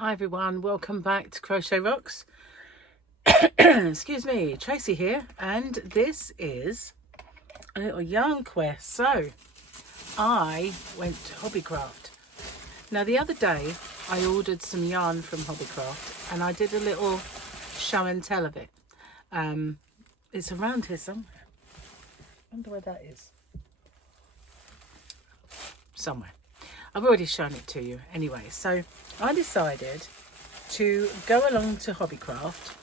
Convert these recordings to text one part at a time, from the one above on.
Hi everyone, welcome back to Crochet Rocks. Excuse me, Tracy here, and this is a little yarn quest. So I went to Hobbycraft. Now the other day I ordered some yarn from Hobbycraft and I did a little show and tell of it. It's around here somewhere. I wonder where that is. Somewhere. I've already shown it to you anyway. So I decided to go along to Hobbycraft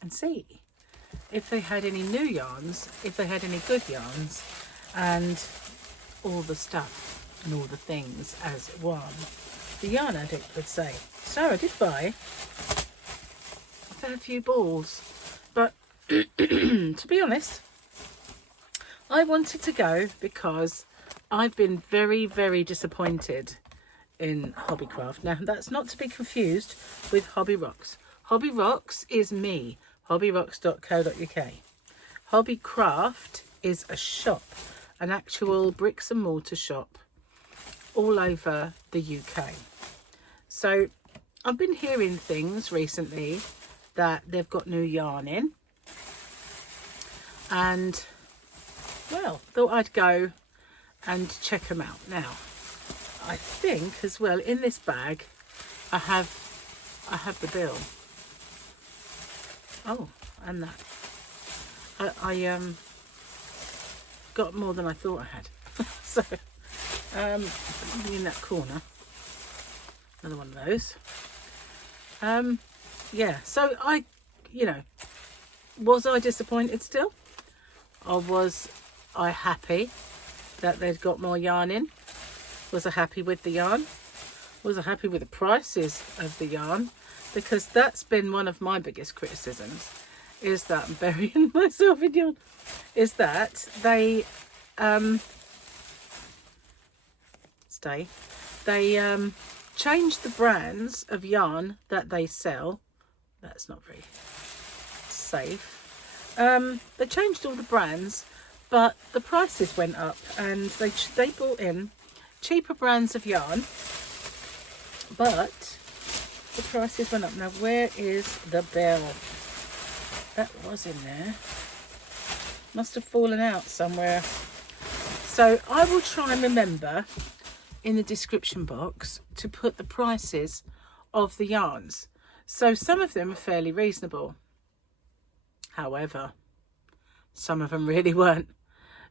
and see if they had any new yarns, if they had any good yarns, and all the stuff and all the things as one. The yarn addict would say. So I did buy a fair few balls, but to be honest, I wanted to go because I've been very, very disappointed in Hobbycraft. Now, that's not to be confused with Hobby Rocks. Hobby Rocks is me, hobbyrocks.co.uk. Hobbycraft is a shop, an actual bricks and mortar shop all over the UK. So I've been hearing things recently that they've got new yarn in, and well, thought I'd go and check them out. Now I think as well in this bag I have the bill. Oh, and that I got more than I thought I had. So in that corner, another one of those. Yeah, so I, was I disappointed still, or was I happy that they'd got more yarn in? Was I happy with the yarn? Was I happy with the prices of the yarn? Because that's been one of my biggest criticisms, is that I'm burying myself in yarn, is that they changed the brands of yarn that they sell. That's not very safe. They changed all the brands, but the prices went up, and they brought in cheaper brands of yarn, but the prices went up. Now, where is the bill? That was in there. Must have fallen out somewhere. So I will try and remember in the description box to put the prices of the yarns. So some of them are fairly reasonable. However, some of them really weren't.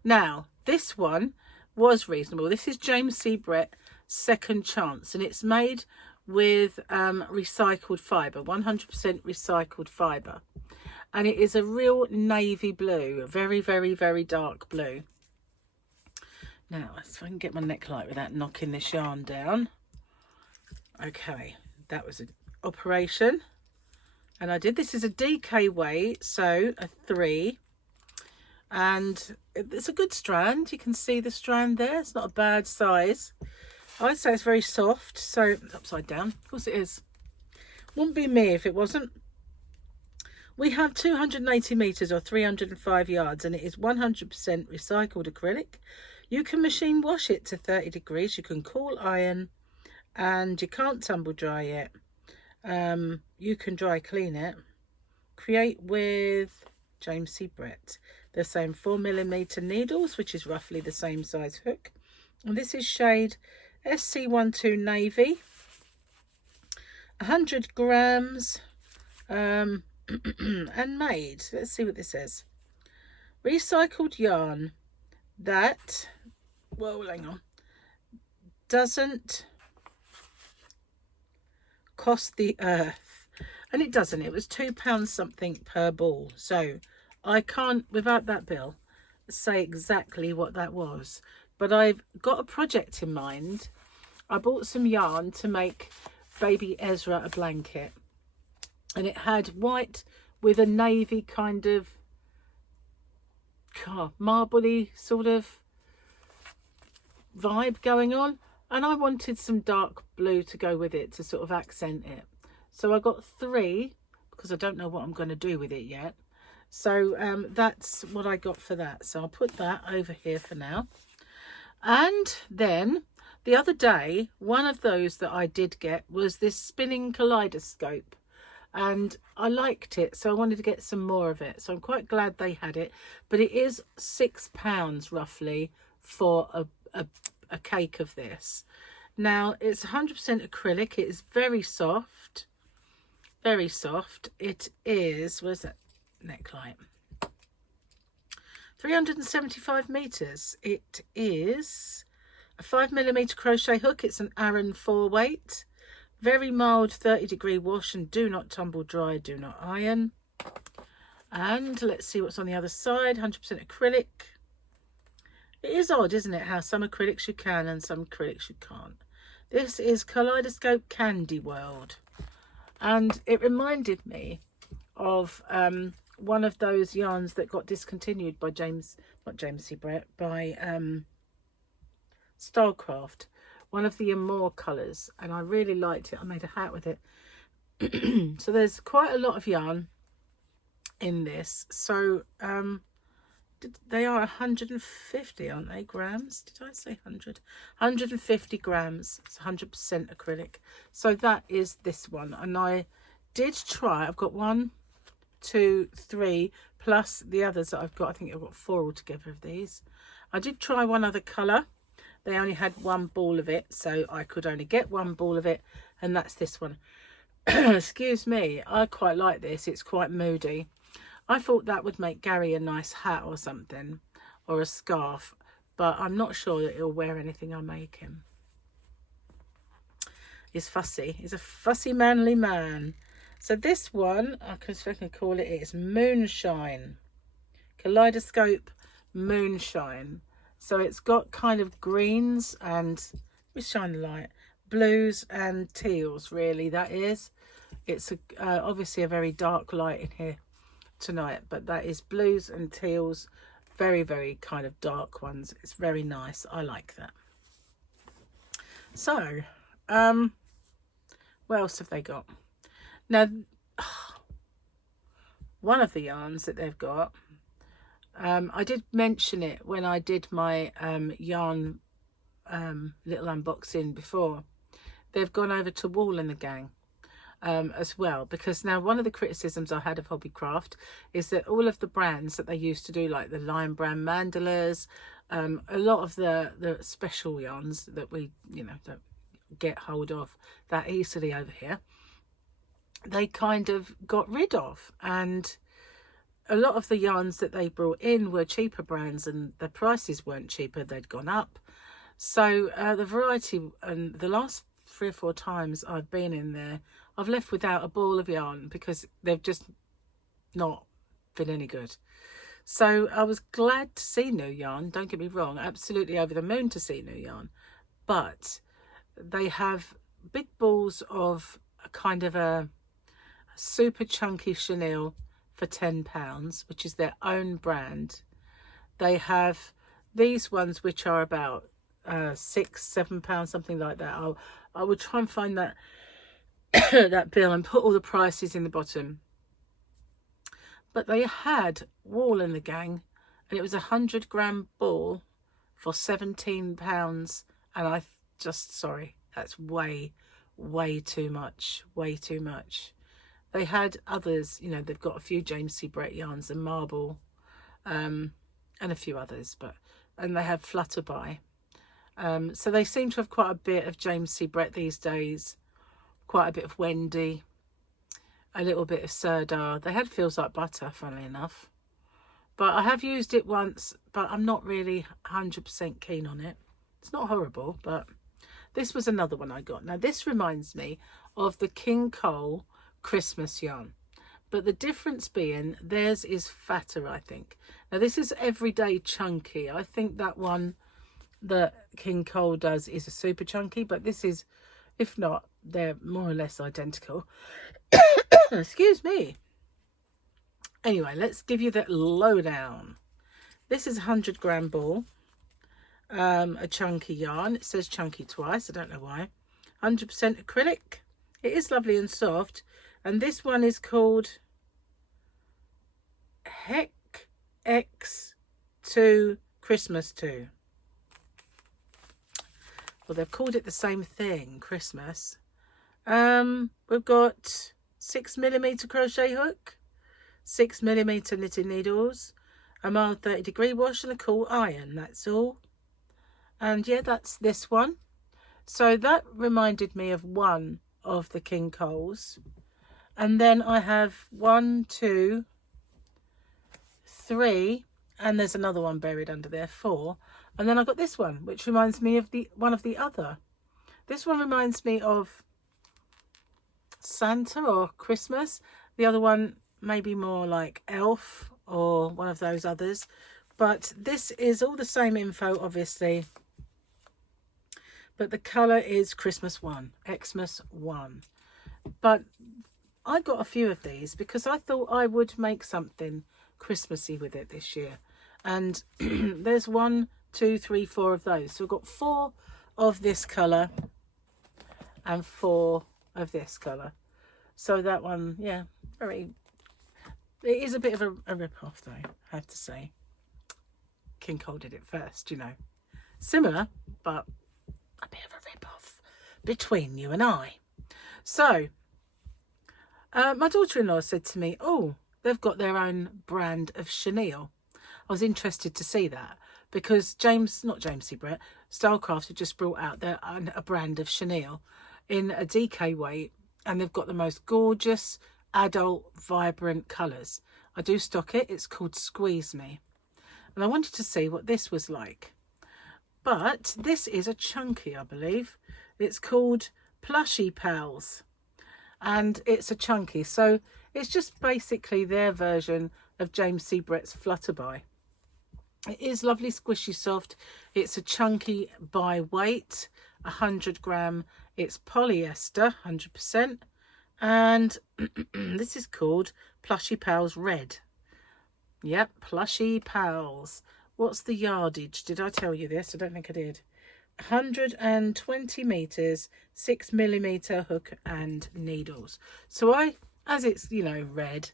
Now, this one was reasonable. This is James C. Brett Second Chance, and it's made with recycled fibre, 100% recycled fibre. And it is a real navy blue, a very, very, very dark blue. Now, let's see if I can get my neck light without knocking this yarn down. Okay, that was an operation. And I did, this is a DK weight, so a 3. And it's a good strand. You can see the strand there. It's not a bad size. I'd say it's very soft. So it's upside down. Of course it is. Wouldn't be me if it wasn't. We have 280 meters or 305 yards, and it is 100% recycled acrylic. You can machine wash it to 30 degrees. You can cool iron, and you can't tumble dry it. You can dry clean it. Create with James C. Brett. They're saying 4mm needles, which is roughly the same size hook. And this is shade SC12 Navy. 100 grams. And made. Let's see what this says. Recycled yarn that, well, hang on, doesn't cost the earth. And it doesn't. It was £2 something per ball. So I can't, without that bill, say exactly what that was. But I've got a project in mind. I bought some yarn to make baby Ezra a blanket. And it had white with a navy kind of marbly sort of vibe going on. And I wanted some dark blue to go with it to sort of accent it. So I got 3 because I don't know what I'm going to do with it yet. So that's what I got for that. So I'll put that over here for now. And then The other day, one of those that I did get was this spinning Kaleidoscope, and I liked it, so I wanted to get some more of it. So I'm quite glad they had it, but it is £6 roughly for a cake of this. Now it's 100% acrylic. It is very soft, very soft. It is, where's that neckline? 375 meters. It is a 5mm crochet hook. It's an Aran 4 weight. Very mild 30-degree wash, and do not tumble dry, do not iron. And let's see what's on the other side. 100% acrylic. It is odd, isn't it, how some acrylics you can and some acrylics you can't. This is Kaleidoscope Candy World, and it reminded me of one of those yarns that got discontinued by Stylecraft, one of the Amore colours, and I really liked it. I made a hat with it. So there's quite a lot of yarn in this. So they are 150, aren't they, grams? Did I say 100? 150 grams. It's 100% acrylic. So that is this one, and I did try. I've got 1, 2, 3 plus the others that I've got. I think I've got 4 altogether of these. I did try one other colour. They only had 1 ball of it, so I could only get 1 ball of it, and that's this one. Excuse me, I quite like this. It's quite moody. I thought that would make Gary a nice hat or something, or a scarf, but I'm not sure that he'll wear anything I make him. He's fussy. He's a fussy, manly man. So this one, I can call it, is Moonshine. Kaleidoscope Moonshine. So it's got kind of greens and, let me shine the light, blues and teals, really, that is. It's obviously a very dark light in here tonight, but that is blues and teals, very, very kind of dark ones. It's very nice. I like that. So, what else have they got? Now, one of the yarns that they've got, I did mention it when I did my yarn little unboxing before. They've gone over to Wool and the Gang as well, because now one of the criticisms I had of Hobbycraft is that all of the brands that they used to do, like the Lion Brand mandalas, a lot of the special yarns that we don't get hold of that easily over here, they kind of got rid of. And a lot of the yarns that they brought in were cheaper brands, and the prices weren't cheaper, they'd gone up. So the variety, and the last 3 or 4 times I've been in there, I've left without a ball of yarn because they've just not been any good. So I was glad to see new yarn, don't get me wrong, absolutely over the moon to see new yarn, but they have big balls of a kind of a super chunky chenille for £10, which is their own brand. They have these ones which are about £6-7, something like that. I will try and find that that bill and put all the prices in the bottom. But they had Wool and the Gang, and it was a 100-gram ball for £17, and I just, sorry, that's way too much, way too much. They had others, they've got a few James C. Brett yarns and Marble, and a few others, and they have Flutterby. So they seem to have quite a bit of James C. Brett these days, quite a bit of Wendy, a little bit of Serdar. They had Feels Like Butter, funnily enough. But I have used it once, but I'm not really 100% keen on it. It's not horrible, but this was another one I got. Now, this reminds me of the King Cole Christmas yarn, but the difference being theirs is fatter, I think. Now, this is everyday chunky. I think that one that King Cole does is a super chunky, but this is, if not, they're more or less identical. Excuse me. Anyway, let's give you the lowdown. This is a 100-gram ball, a chunky yarn. It says chunky twice, I don't know why. 100% acrylic. It is lovely and soft, and this one is called Heck X2 Christmas 2. well, they've called it the same thing, Christmas. We've got 6mm crochet hook, 6mm knitting needles, a mild 30-degree wash and a cool iron. That's all. And yeah, that's this one. So that reminded me of one of the King Coles. And then I have 1, 2, 3, and there's another one buried under there, 4. And then I got this one, which reminds me of one of the other. This one reminds me of Santa or Christmas. The other one maybe more like Elf or one of those others. But this is all the same info, obviously. But the colour is Christmas 1, Xmas 1. But I got a few of these because I thought I would make something Christmassy with it this year. And there's 1, 2, 3, 4 of those. So I've got 4 of this colour and 4 of this colour. So that one, yeah, it is a bit of a rip-off though, I have to say. King Cole did it first, you know. Similar, but a bit of a rip-off between you and I. So, my daughter-in-law said to me, oh, they've got their own brand of chenille. I was interested to see that because not James C. Brett, Stylecraft had just brought out a brand of chenille in a DK weight, and they've got the most gorgeous, adult, vibrant colours. I do stock it. It's called Squeeze Me. And I wanted to see what this was like. But this is a chunky, I believe. It's called Plushie Pals. And it's a chunky. So it's just basically their version of James C. Brett's Flutterby. It is lovely, squishy, soft. It's a chunky by weight, 100 gram. It's polyester, 100%. And this is called Plushie Pals Red. Yep, Plushie Pals. What's the yardage? Did I tell you this? I don't think I did. 120 meters, 6mm hook and needles. So as it's, you know, red,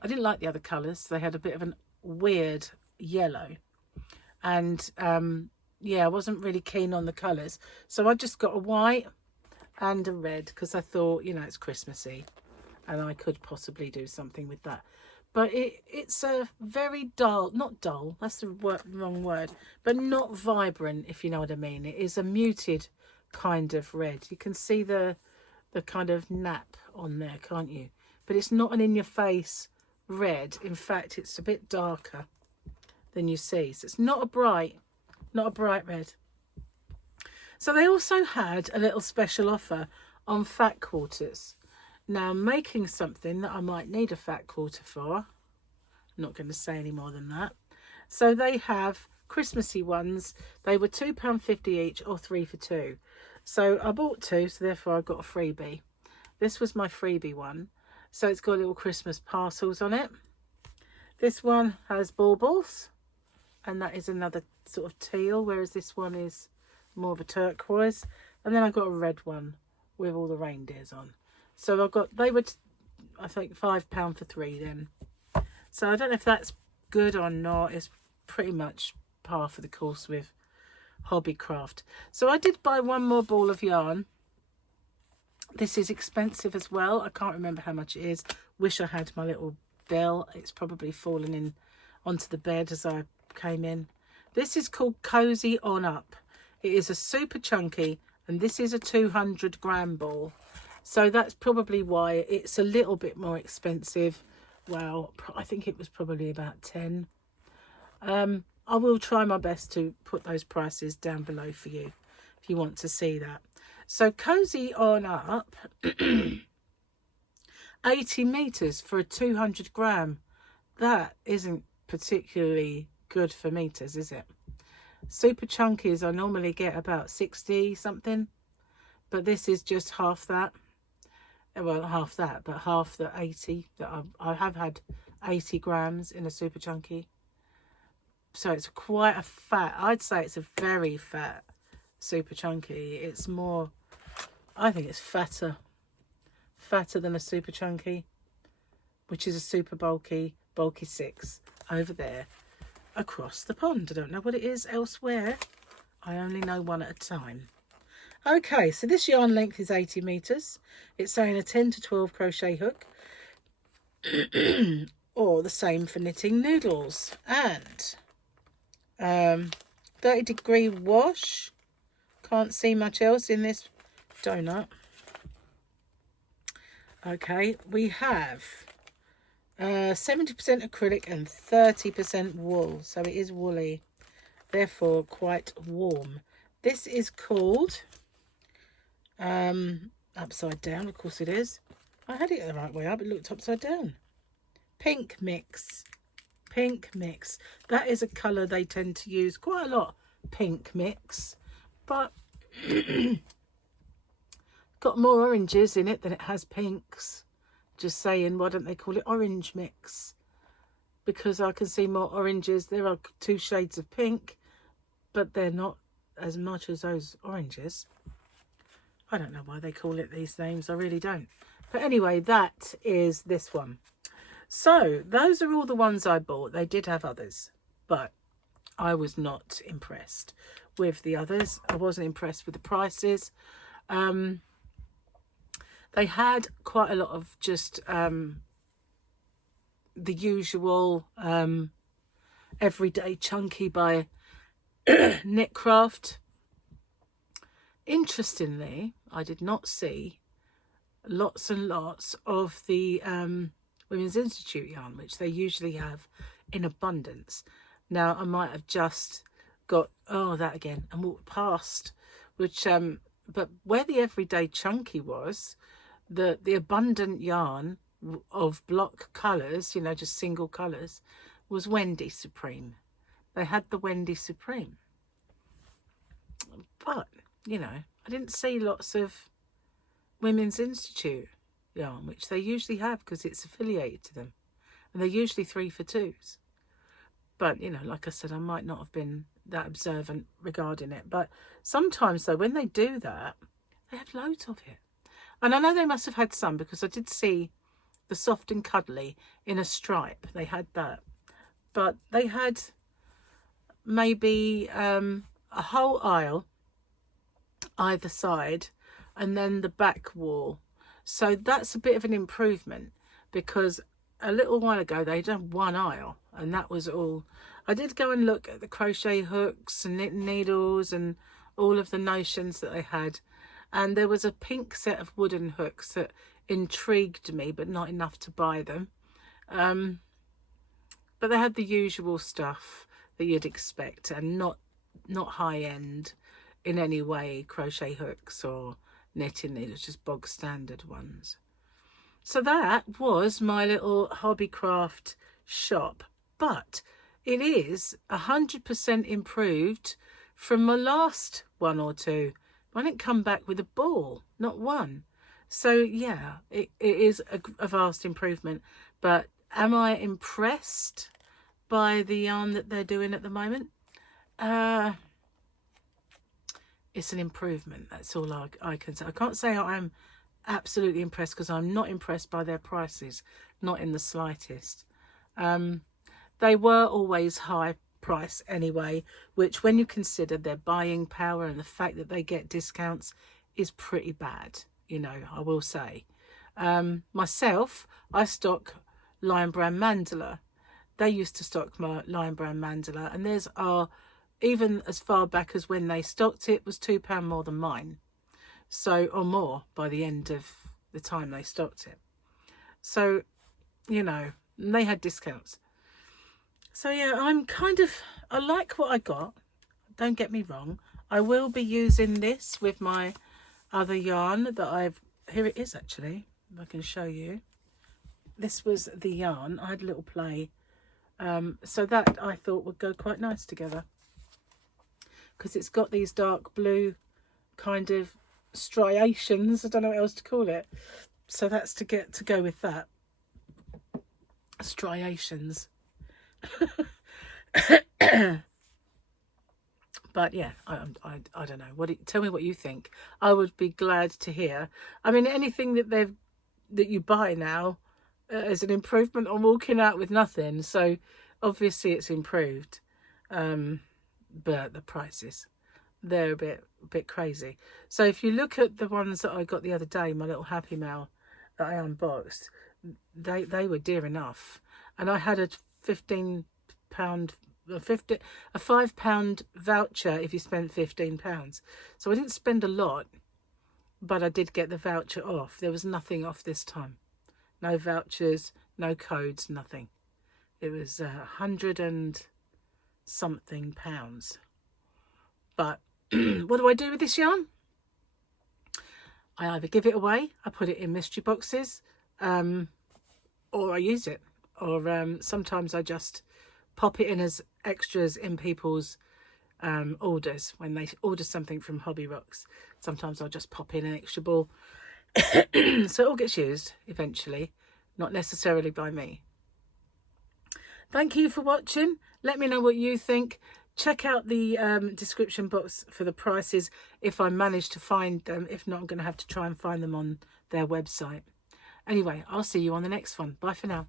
I didn't like the other colours. They had a bit of a weird yellow. And, yeah, I wasn't really keen on the colours. So I just got a white and a red because I thought, you know, it's Christmassy and I could possibly do something with that. But it's a very not dull, that's the wrong word, but not vibrant, if you know what I mean. It is a muted kind of red. You can see the kind of nap on there, can't you? But it's not an in-your-face red. In fact, it's a bit darker than you see. So it's not a bright red. So they also had a little special offer on fat quarters. Now, I'm making something that I might need a fat quarter for. I'm not going to say any more than that. So they have Christmassy ones. They were £2.50 each or 3 for 2. So I bought 2, so therefore I got a freebie. This was my freebie one. So it's got little Christmas parcels on it. This one has baubles, and that is another sort of teal, whereas this one is more of a turquoise. And then I got a red one with all the reindeers on. So they were, I think, £5 for 3 then. So I don't know if that's good or not. It's pretty much par for the course with Hobbycraft. So I did buy one more ball of yarn. This is expensive as well. I can't remember how much it is. Wish I had my little bill. It's probably fallen in onto the bed as I came in. This is called Cosy On Up. It is a super chunky, and this is a 200 gram ball. So that's probably why it's a little bit more expensive. Well, I think it was probably about 10. I will try my best to put those prices down below for you if you want to see that. So Cosy On Up, 80 meters for a 200 gram. That isn't particularly good for meters, is it? Super chunkies I normally get about 60 something, but this is just half that. Well, not half that, but half the 80 that I have had 80 grams in a super chunky. So it's quite a fat, I'd say it's a very fat super chunky. It's more, I think it's fatter than a super chunky, which is a super bulky 6 over there across the pond. I don't know what it is elsewhere. I only know one at a time. Okay, so this yarn length is 80 meters. It's saying a 10 to 12 crochet hook. Or the same for knitting noodles. And 30-degree wash. Can't see much else in this donut. Okay, we have 70% acrylic and 30% wool. So it is woolly, therefore quite warm. This is called upside down, of course it is. I had it the right way up, it looked upside down. Pink mix. Pink mix. That is a colour they tend to use quite a lot. Pink mix. But got more oranges in it than it has pinks. Just saying, why don't they call it orange mix? Because I can see more oranges. There are 2 shades of pink, but they're not as much as those oranges. I don't know why they call it these names. I really don't. But anyway, that is this one. So those are all the ones I bought. They did have others, but I was not impressed with the others. I wasn't impressed with the prices. They had quite a lot of just the usual everyday chunky by Knitcraft. Interestingly, I did not see lots and lots of the Women's Institute yarn, which they usually have in abundance. Now, I might have just got, that again, and walked past, which, but where the everyday chunky was, the abundant yarn of block colours, you know, just single colours, was Wendy Supreme. They had the Wendy Supreme. But, you know, I didn't see lots of Women's Institute yarn, which they usually have because it's affiliated to them. And they're usually 3 for 2s. But, you know, like I said, I might not have been that observant regarding it. But sometimes, though, when they do that, they have loads of it. And I know they must have had some because I did see the Soft and Cuddly in a stripe. They had that. But they had maybe a whole aisle either side and then the back wall. So that's a bit of an improvement because a little while ago they done one aisle and that was all. I did go and look at the crochet hooks and knitting needles and all of the notions that they had, and there was a pink set of wooden hooks that intrigued me but not enough to buy them. But they had the usual stuff that you'd expect and not high end in any way, crochet hooks or knitting needles, just bog standard ones. So that was my little hobbycraft shop, but it is 100% improved from my last one or two. I didn't come back with a ball, not one. So yeah, it is a vast improvement. But am I impressed by the yarn that they're doing at the moment? It's an improvement. That's all I can say. I can't say I'm absolutely impressed because I'm not impressed by their prices, not in the slightest. They were always high price anyway, which when you consider their buying power and the fact that they get discounts is pretty bad, you know, I will say. Myself, I stock Lion Brand Mandala. They used to stock my Lion Brand Mandala, and theirs are, even as far back as when they stocked it, was £2 more than mine. So, or more by the end of the time they stocked it. So, you know, they had discounts. So yeah, I like what I got. Don't get me wrong. I will be using this with my other yarn that here it is actually, if I can show you. This was the yarn. I had a little play. So that I thought would go quite nice together. Because it's got these dark blue kind of striations. I don't know what else to call it. So that's to go with that. Striations. But yeah, I don't know. Tell me what you think. I would be glad to hear. I mean, anything that you buy now is an improvement on walking out with nothing. So obviously it's improved. But the prices they're a bit crazy. So if you look at the ones that I got the other day, my little Happy Mail that I unboxed, they were dear enough. And I had a £15, a £5 voucher if you spent £15. So I didn't spend a lot, but I did get the voucher off. There was nothing off this time. No vouchers, no codes, nothing. It was 100 and something pounds. But what do I do with this yarn? I either give it away, I put it in mystery boxes, or I use it. Or sometimes I just pop it in as extras in people's orders. When they order something from Hobby Rocks, sometimes I'll just pop in an extra ball. So it all gets used eventually, not necessarily by me. Thank you for watching. Let me know what you think. Check out the description box for the prices if I manage to find them. If not, I'm going to have to try and find them on their website. Anyway, I'll see you on the next one. Bye for now.